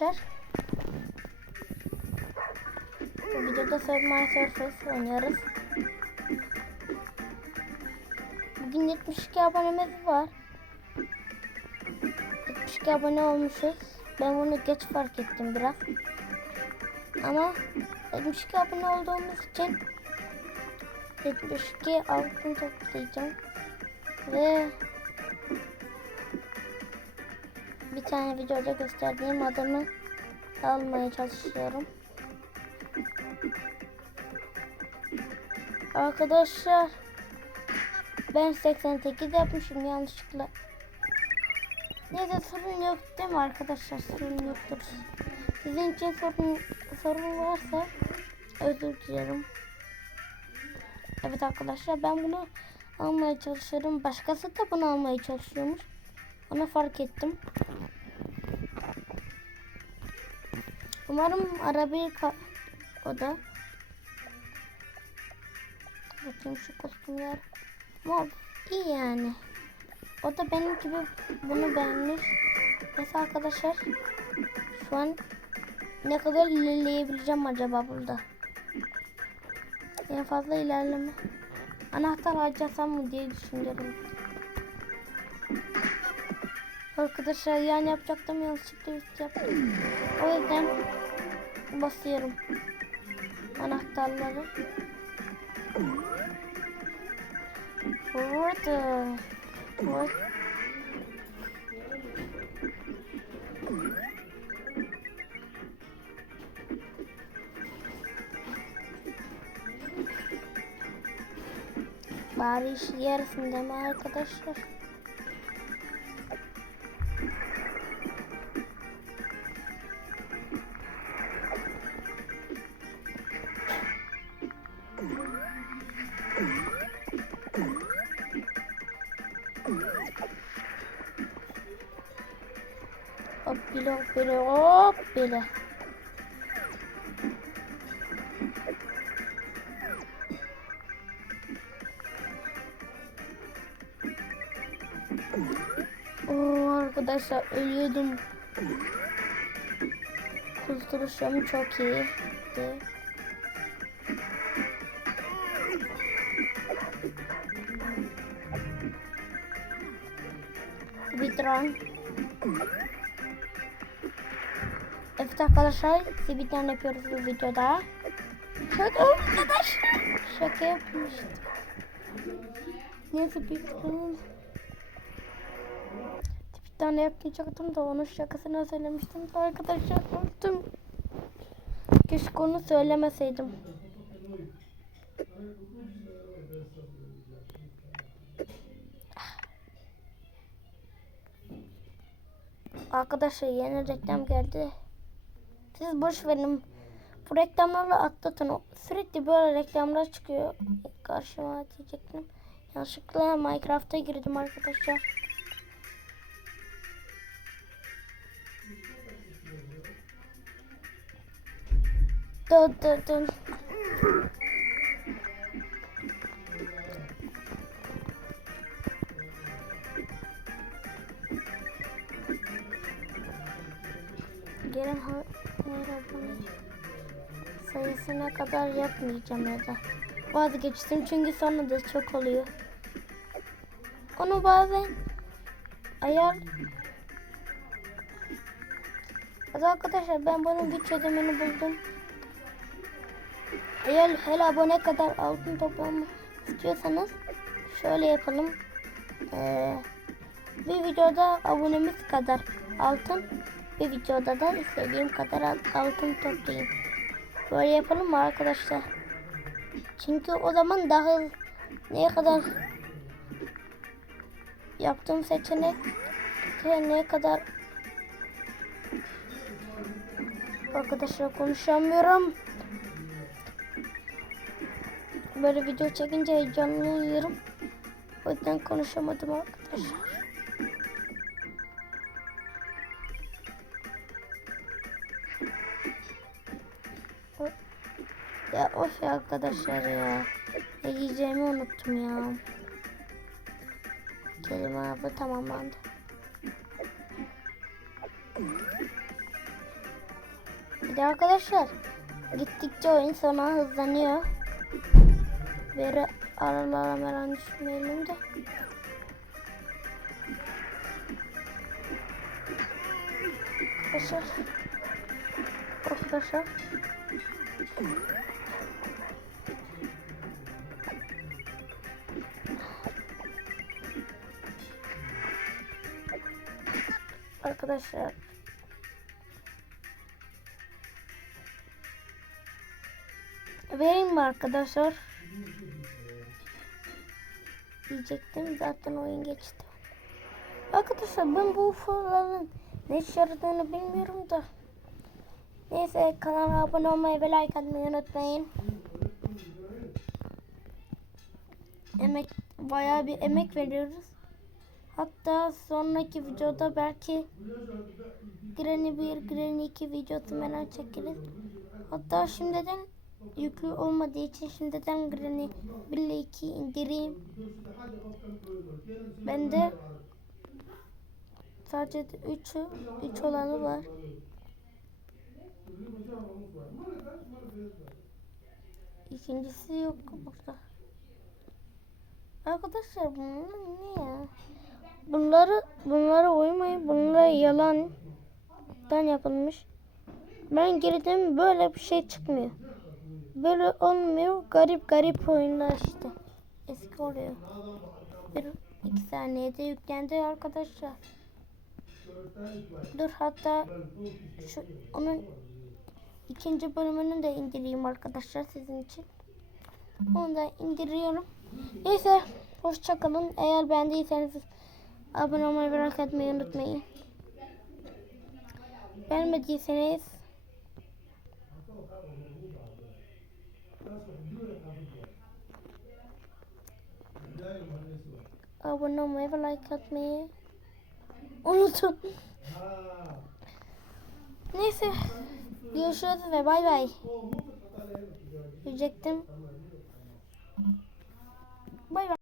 Arkadaşlar bu videoda Survival Surface oynuyoruz. Bugün 72 abonemiz var. 72 abone olmuşuz. Ben bunu geç fark ettim biraz. Ama 72 abone olduğumuz için 72 altın toplayacağım. Ve bir tane videoda gösterdiğim adamı almaya çalışıyorum. Arkadaşlar ben 88 yapmışım yanlışlıkla. Neyse sorun yok değil mi arkadaşlar? Sorun yoktur. Sizin için sorun, sorun varsa özür dilerim. Evet arkadaşlar ben bunu almaya çalışıyorum. Başkası da bunu almaya çalışıyormuş. Onu fark ettim. Umarım arabayı o da. Bakayım şu kostümler. Ama iyi yani. O da benim gibi bunu beğenmiş. Mesela arkadaşlar şu an ne kadar ilerleyebileceğim acaba burada? En fazla ilerleme. Anahtar harcasam mı diye düşünüyorum. Arkadaşlar yani yapacaktım yanlışlıkla üst yaptım. O yüzden basıyorum anahtarları. Burada. Burada. Bari iş yarısında mı arkadaşlar? Bile hop bile. Oo arkadaşlar ölüyordum. Kusturuşum çok iyi. Bitron. Evet arkadaşlar Sibit'ten yapıyoruz bu videoda. Şaka arkadaşlar. Şaka yapmıştım. Neyse bir bir tane yapmayacaktım da onun şakasını söylemiştim arkadaşlar unuttum. Keşke onu söylemeseydim. Arkadaşlar yeni reklam geldi. Siz boş verin. Bu reklamlarla atlatın. Sürekli böyle reklamlar çıkıyor. Karşıma diyecektim. Yanlışlıkla Minecraft'a girdim arkadaşlar. Dön dön dön. Gelin ha sayısına kadar yapmayacağım ya da vazgeçtim çünkü sonra da çok oluyor. Onu bazen ayar Evet arkadaşlar ben bunun bir çözümünü buldum. Eğer her abone kadar altın toplamak istiyorsanız şöyle yapalım. Ee, bir videoda abonemiz kadar altın bir videoda da istediğim kadar altın toplayayım. Böyle yapalım mı arkadaşlar? Çünkü o zaman daha ne kadar yaptığım seçenek ne kadar arkadaşlar konuşamıyorum. Böyle video çekince heyecanlı oluyorum. O yüzden konuşamadım arkadaşlar. Ya of ya arkadaşlar ya. Ne diyeceğimi unuttum ya. Kelime avı tamamlandı. Bir de arkadaşlar gittikçe oyun sonra hızlanıyor. Veri aralara merak düşmeyelim de. Arkadaşlar. Arkadaşlar. Arkadaşlar. Vereyim mi arkadaşlar? Diyecektim zaten oyun geçti. Arkadaşlar ben bu UFO'ların ne işe yaradığını bilmiyorum da. Neyse kanala abone olmayı ve like atmayı unutmayın. Emek bayağı bir emek veriyoruz. Hatta sonraki videoda belki Granny 1, Granny 2 videosu merak çekeriz. Hatta şimdiden yüklü olmadığı için şimdiden Granny 1 ile 2 indireyim. Ben de sadece 3 3 olanı var. İkincisi yok burada. Arkadaşlar bunlar ne ya? Bunları bunlara uymayın. Bunlar yalandan yapılmış. Ben girdim böyle bir şey çıkmıyor. Böyle olmuyor. Garip garip oyunlar işte. Eski oluyor. Bir iki saniyede yüklendi arkadaşlar. Dur hatta şu onun ikinci bölümünü de indireyim arkadaşlar sizin için. Onu da indiriyorum. Neyse hoşçakalın. Eğer beğendiyseniz abone olmayı ve like atmayı unutmayın. Beğenmediyseniz abone olmayı ve like atmayı unutun. Neyse görüşürüz ve bay bay. Diyecektim. Bay bay.